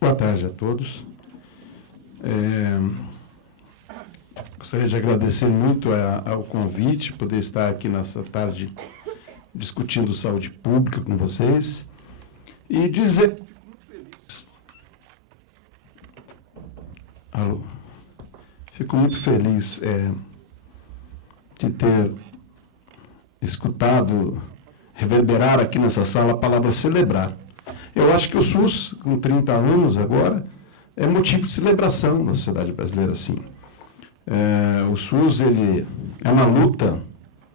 Boa tarde a todos. Gostaria de agradecer muito ao convite, poder estar aqui nessa tarde discutindo saúde pública com vocês e dizer... Alô? Fico muito feliz de ter escutado reverberar aqui nessa sala a palavra celebrar. Eu acho que o SUS, com 30 anos agora, é motivo de celebração na sociedade brasileira, sim. O SUS, ele é uma luta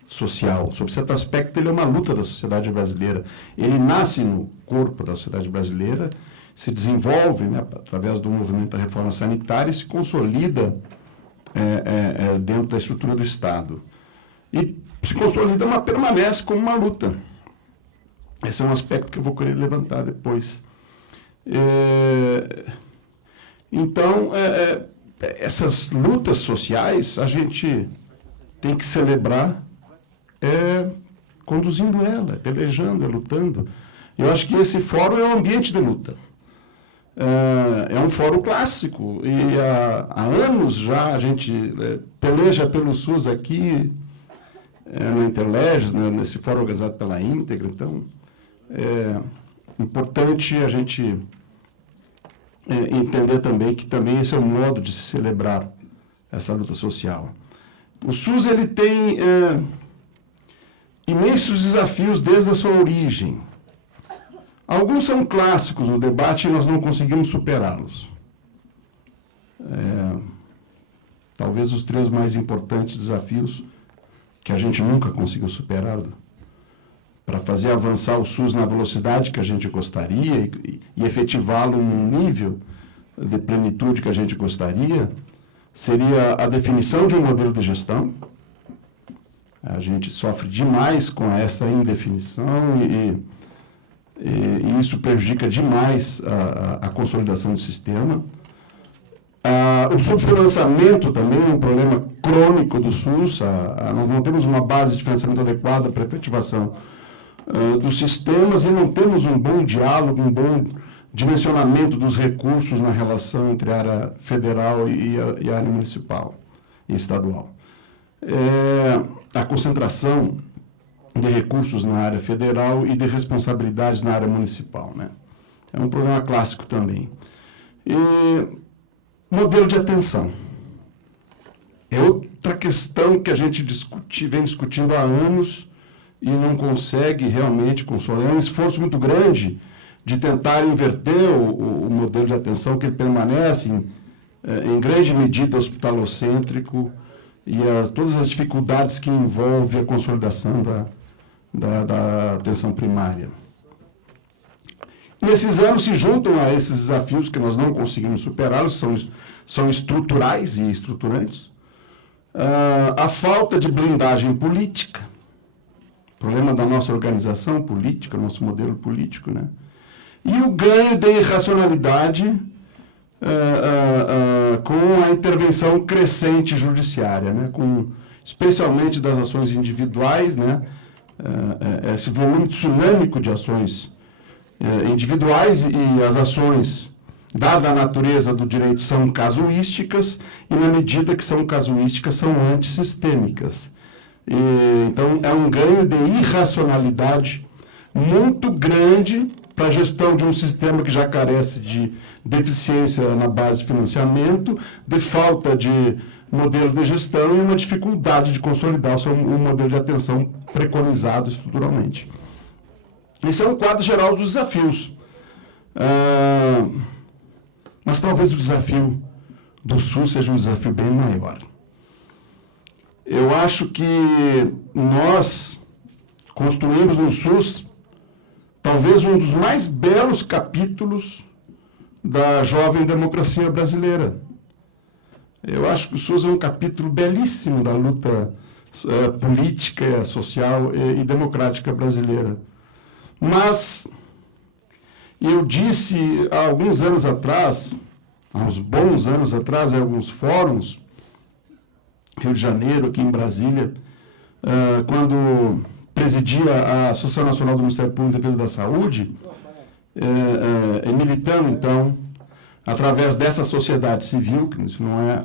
social. Sob certo aspecto, ele é uma luta da sociedade brasileira. Ele nasce no corpo da sociedade brasileira, se desenvolve, né, através do movimento da reforma sanitária e se consolida dentro da estrutura do Estado. E se consolida, mas permanece como uma luta. Esse é um aspecto que eu vou querer levantar depois. Então, essas lutas sociais, a gente tem que celebrar conduzindo ela, pelejando, lutando. Eu acho que esse fórum é um ambiente de luta. É um fórum clássico, e há anos já a gente peleja pelo SUS aqui, na Interleges, nesse fórum organizado pela Íntegra. Então, é importante a gente entender também que também esse é um modo de se celebrar essa luta social. O SUS ele tem imensos desafios desde a sua origem. Alguns são clássicos no debate e nós não conseguimos superá-los. Talvez os 3 mais importantes desafios que a gente nunca conseguiu superar para fazer avançar o SUS na velocidade que a gente gostaria e efetivá-lo num nível de plenitude que a gente gostaria, seria a definição de um modelo de gestão. A gente sofre demais com essa indefinição e isso prejudica demais a consolidação do sistema. O subfinanciamento também é um problema crônico do SUS. Nós não temos uma base de financiamento adequada para a efetivação dos sistemas e não temos um bom diálogo, um bom dimensionamento dos recursos na relação entre a área federal e a área municipal e estadual. A concentração de recursos na área federal e de responsabilidades na área municipal, né? É um problema clássico também. Modelo de atenção. É outra questão que a gente vem discutindo há anos e não consegue realmente consolidar. É um esforço muito grande de tentar inverter o modelo de atenção, que ele permanece em grande medida hospitalocêntrico e todas as dificuldades que envolvem a consolidação da atenção primária. Nesses anos se juntam a esses desafios que nós não conseguimos superá-los, são estruturais e estruturantes, a falta de blindagem política, problema da nossa organização política, nosso modelo político, né? E o ganho de irracionalidade com a intervenção crescente judiciária, né? Especialmente das ações individuais, né? Esse volume tsunâmico de ações individuais e as ações, dada a natureza do direito, são casuísticas e, na medida que são casuísticas, são antissistêmicas. Então, é um ganho de irracionalidade muito grande para a gestão de um sistema que já carece de deficiência na base de financiamento, de falta de modelo de gestão e uma dificuldade de consolidar o seu modelo de atenção preconizado estruturalmente. Esse é um quadro geral dos desafios. Mas talvez o desafio do SUS seja um desafio bem maior. Eu acho que nós construímos no SUS talvez um dos mais belos capítulos da jovem democracia brasileira. Eu acho que o SUS é um capítulo belíssimo da luta política, social e democrática brasileira. Mas eu disse há alguns anos atrás, há uns bons anos atrás, em alguns fóruns, Rio de Janeiro, aqui em Brasília, quando presidia a Associação Nacional do Ministério Público de Defesa da Saúde, militando, então, através dessa sociedade civil, que isso não é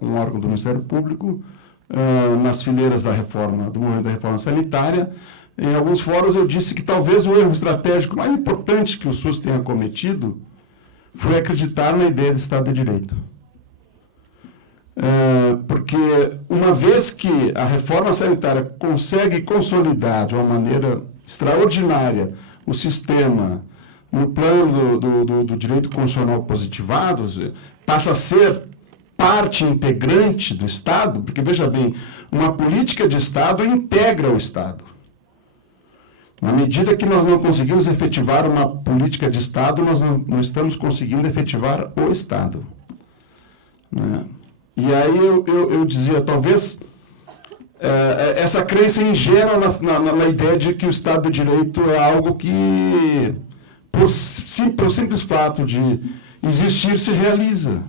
um órgão do Ministério Público, nas fileiras da reforma, do movimento da reforma sanitária. Em alguns fóruns eu disse que talvez o erro estratégico mais importante que o SUS tenha cometido foi acreditar na ideia de Estado de Direito. Porque uma vez que a reforma sanitária consegue consolidar de uma maneira extraordinária o sistema no plano do direito constitucional positivado, passa a ser parte integrante do Estado, porque, veja bem, uma política de Estado integra o Estado. Na medida que nós não conseguimos efetivar uma política de Estado, nós não estamos conseguindo efetivar o Estado. Né? E aí eu dizia, talvez essa crença ingênua na ideia de que o Estado de Direito é algo que, por simples fato de existir, se realiza.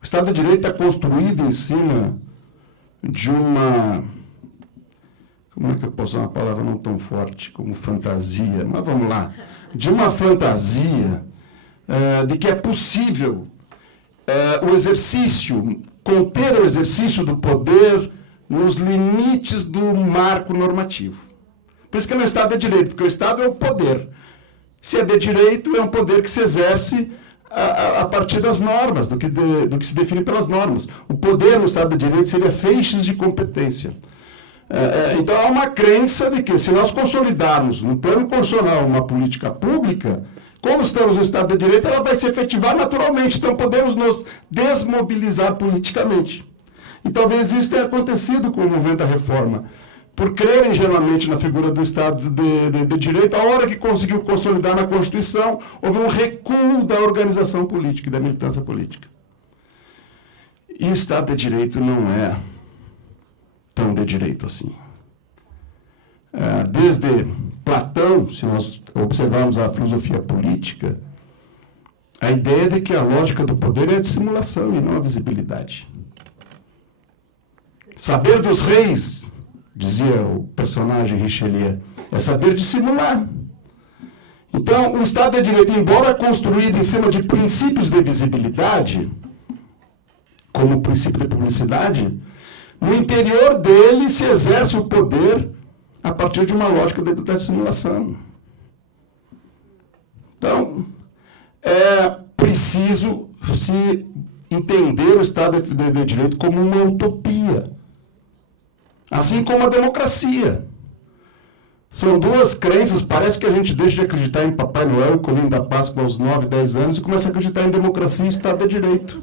O Estado de Direito é construído em cima de uma... Como é que eu posso usar uma palavra não tão forte como fantasia? Mas vamos lá. De uma fantasia de que é possível o exercício, conter o exercício do poder nos limites do marco normativo. Por isso que no Estado é direito, porque o Estado é o poder. Se é de direito, é um poder que se exerce a partir das normas, do que se define pelas normas. O poder no Estado de Direito seria feixes de competência. Então, há uma crença de que, se nós consolidarmos no plano constitucional uma política pública, como estamos no Estado de Direito, ela vai se efetivar naturalmente. Então, podemos nos desmobilizar politicamente. E talvez isso tenha acontecido com o movimento da reforma. Por crer ingenuamente na figura do Estado de Direito, a hora que conseguiu consolidar na Constituição, houve um recuo da organização política e da militância política. E o Estado de Direito não é tão de direito assim. Desde Platão, se nós observarmos a filosofia política, a ideia de que a lógica do poder é a dissimulação e não a visibilidade. Saber dos reis, dizia o personagem Richelieu, é saber dissimular. Então, o Estado de Direito, embora construído em cima de princípios de visibilidade, como o princípio de publicidade, no interior dele se exerce o poder a partir de uma lógica da dissimulação. Então, é preciso se entender o Estado de Direito como uma utopia, assim como a democracia. São duas crenças, parece que a gente deixa de acreditar em Papai Noel e Coelhinho da Páscoa aos 9, 10 anos e começa a acreditar em democracia e Estado de Direito.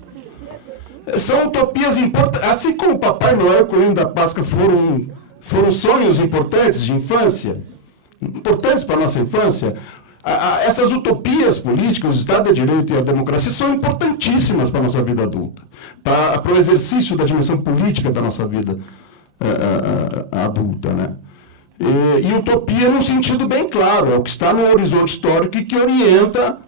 São utopias importantes, assim como o Papai Noel e o Coelhinho da Páscoa foram sonhos importantes de infância, importantes para a nossa infância. Essas utopias políticas, o Estado de Direito e a democracia, são importantíssimas para a nossa vida adulta, para o exercício da dimensão política da nossa vida adulta, né? E utopia num sentido bem claro, é o que está no horizonte histórico e que orienta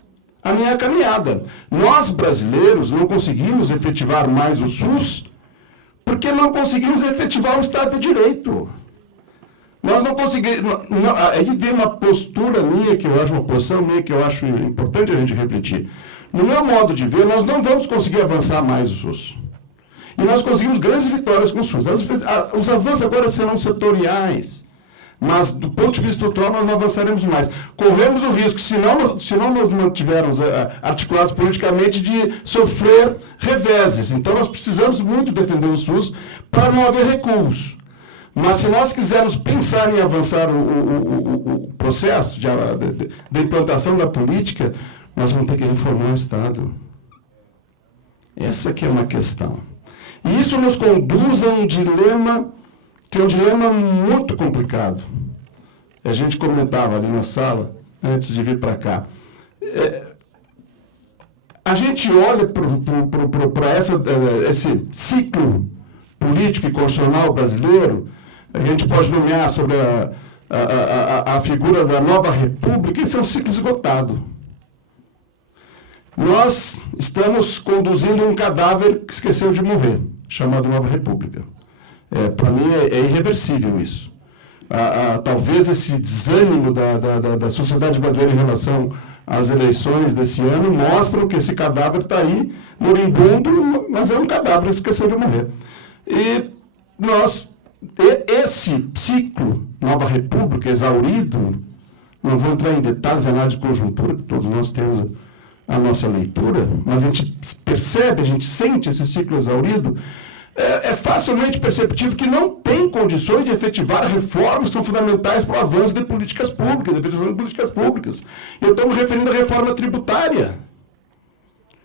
a minha caminhada. Nós, brasileiros, não conseguimos efetivar mais o SUS porque não conseguimos efetivar o Estado de Direito. Nós não conseguimos... Aí vem uma postura minha, que eu acho, uma posição minha que eu acho importante a gente refletir. No meu modo de ver, nós não vamos conseguir avançar mais o SUS. E nós conseguimos grandes vitórias com o SUS. Os avanços agora serão setoriais. Mas, do ponto de vista estrutural, nós não avançaremos mais. Corremos o risco, se não nos mantivermos articulados politicamente, de sofrer reveses. Então, nós precisamos muito defender o SUS para não haver recuos. Mas, se nós quisermos pensar em avançar o processo de implantação da política, nós vamos ter que reformar o Estado. Essa que é uma questão. E isso nos conduz a um dilema, que é um dilema muito complicado. A gente comentava ali na sala, antes de vir para cá. A gente olha para esse ciclo político e constitucional brasileiro, a gente pode nomear sobre a figura da nova república, esse é um ciclo esgotado. Nós estamos conduzindo um cadáver que esqueceu de morrer, chamado Nova República. Para mim é irreversível isso. talvez esse desânimo da sociedade brasileira em relação às eleições desse ano mostram que esse cadáver está aí, moribundo, mas é um cadáver que esqueceu de morrer. E esse ciclo Nova República exaurido, não vou entrar em detalhes, análise de conjuntura, que todos nós temos a nossa leitura, mas a gente percebe, a gente sente esse ciclo exaurido, é facilmente perceptível que não tem condições de efetivar reformas que são fundamentais para o avanço de políticas públicas, de efetivação de políticas públicas. Eu estou me referindo à reforma tributária.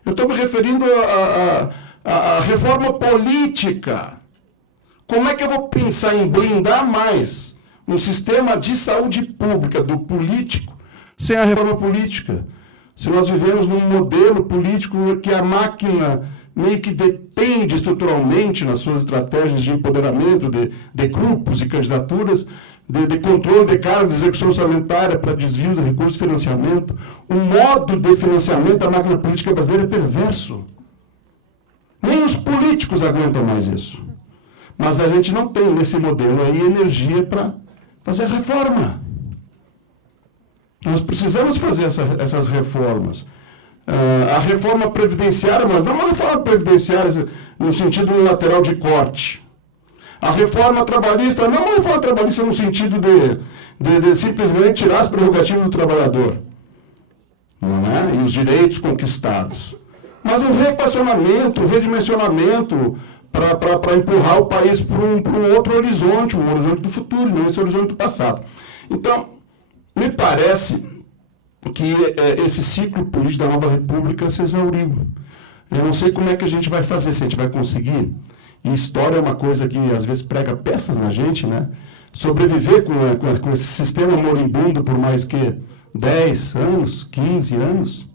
Eu estou me referindo à reforma política. Como é que eu vou pensar em blindar mais um sistema de saúde pública do político sem a reforma política? Se nós vivemos num modelo político que a máquina meio que depende estruturalmente nas suas estratégias de empoderamento de grupos e candidaturas, de controle de cargos, de execução orçamentária para desvio de recursos de financiamento, o modo de financiamento da máquina política brasileira é perverso. Nem os políticos aguentam mais isso. Mas a gente não tem nesse modelo aí energia para fazer a reforma. Nós precisamos fazer essas reformas. A reforma previdenciária, mas não uma reforma previdenciária no sentido unilateral de corte. A reforma trabalhista, não uma reforma trabalhista no sentido de simplesmente tirar as prerrogativas do trabalhador, não é? E os direitos conquistados. Mas um reequacionamento, um redimensionamento para empurrar o país para um outro horizonte, um horizonte do futuro, não esse horizonte do passado. Então, me parece que esse ciclo político da Nova República se exauriu. Eu não sei como é que a gente vai fazer, se a gente vai conseguir. E história é uma coisa que às vezes prega peças na gente, né? Sobreviver com esse sistema moribundo por mais que 10 anos, 15 anos,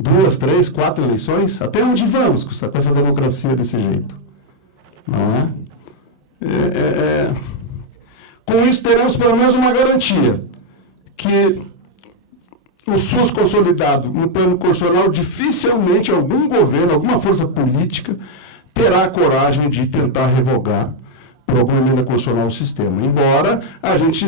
2, 3, 4 eleições, até onde vamos com essa democracia desse jeito? Não é? Com isso teremos pelo menos uma garantia que o SUS consolidado no plano constitucional, dificilmente algum governo, alguma força política terá a coragem de tentar revogar por alguma emenda constitucional o sistema. Embora a gente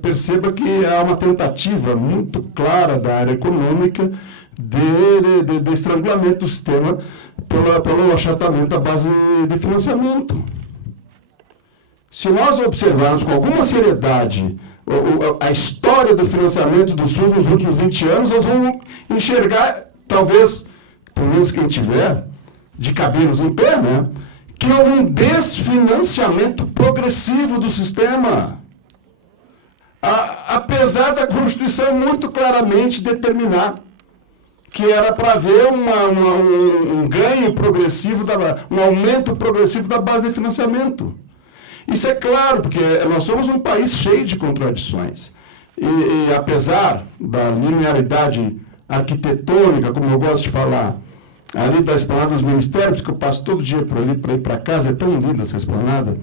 perceba que há uma tentativa muito clara da área econômica de estrangulamento do sistema pelo achatamento da base de financiamento. Se nós observarmos com alguma seriedade a história do financiamento do SUS nos últimos 20 anos, nós vamos enxergar, talvez, pelo menos quem tiver, de cabelos em pé, né, que houve um desfinanciamento progressivo do sistema. Apesar da Constituição muito claramente determinar que era para haver um ganho progressivo, um aumento progressivo da base de financiamento. Isso é claro, porque nós somos um país cheio de contradições. E apesar da linearidade arquitetônica, como eu gosto de falar, ali da esplanada dos ministérios, que eu passo todo dia por ali para ir para casa, é tão linda essa esplanada.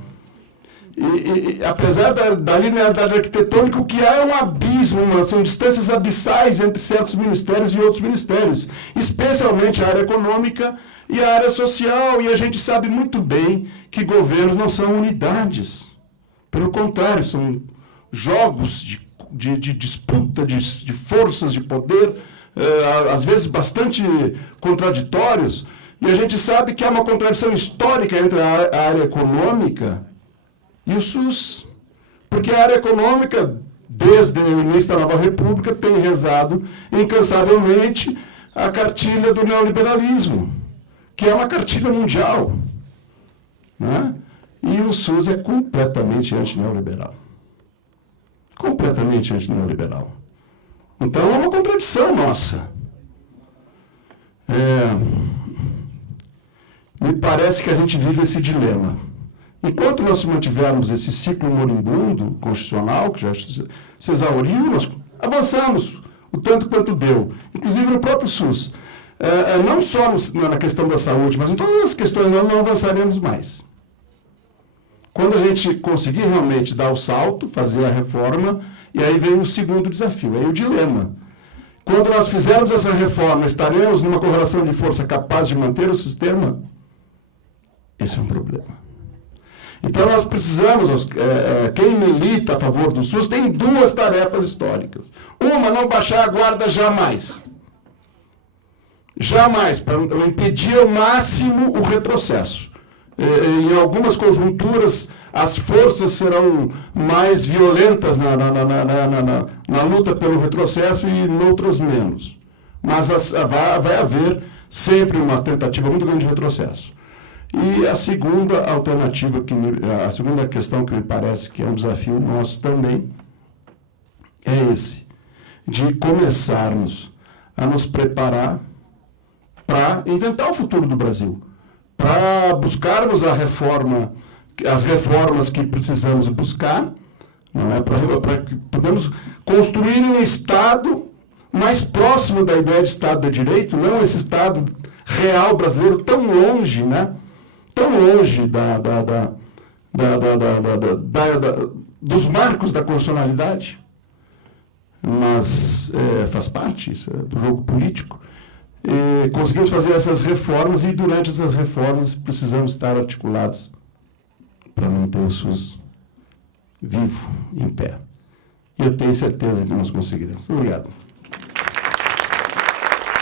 E apesar da linearidade arquitetônica, o que há é um abismo, são distâncias abissais entre certos ministérios e outros ministérios, especialmente a área econômica e a área social, e a gente sabe muito bem que governos não são unidades. Pelo contrário, são jogos de disputa, de forças de poder, às vezes bastante contraditórios, e a gente sabe que há uma contradição histórica entre a área econômica e o SUS. Porque a área econômica, desde o início da Nova República, tem rezado incansavelmente a cartilha do neoliberalismo, que é uma cartilha mundial, né? E o SUS é completamente antineoliberal. Completamente antineoliberal. Então é uma contradição nossa. Me parece que a gente vive esse dilema. Enquanto nós mantivermos esse ciclo moribundo constitucional, que já se exauriu, nós avançamos o tanto quanto deu, inclusive no próprio SUS. Não só na questão da saúde, mas em todas as questões nós não avançaremos mais. Quando a gente conseguir realmente dar o salto, fazer a reforma, e aí vem o segundo desafio, aí o dilema. Quando nós fizermos essa reforma, estaremos numa correlação de força capaz de manter o sistema? Esse é um problema. Então, nós precisamos, quem milita a favor do SUS tem duas tarefas históricas. Uma, não baixar a guarda jamais. Jamais, para impedir ao máximo o retrocesso. Em algumas conjunturas, as forças serão mais violentas na luta pelo retrocesso e em outras menos. Mas vai haver sempre uma tentativa muito grande de retrocesso. E a segunda alternativa, a segunda questão que me parece que é um desafio nosso também, é esse, de começarmos a nos preparar para inventar o futuro do Brasil, para buscarmos as reformas que precisamos buscar, não é? Para que podemos construir um Estado mais próximo da ideia de Estado de Direito, não esse Estado real brasileiro tão longe, né? Tão longe dos marcos da constitucionalidade, mas faz parte isso, do jogo político. Conseguimos fazer essas reformas e, durante essas reformas, precisamos estar articulados para manter o SUS vivo, em pé. E eu tenho certeza que nós conseguiremos. Obrigado.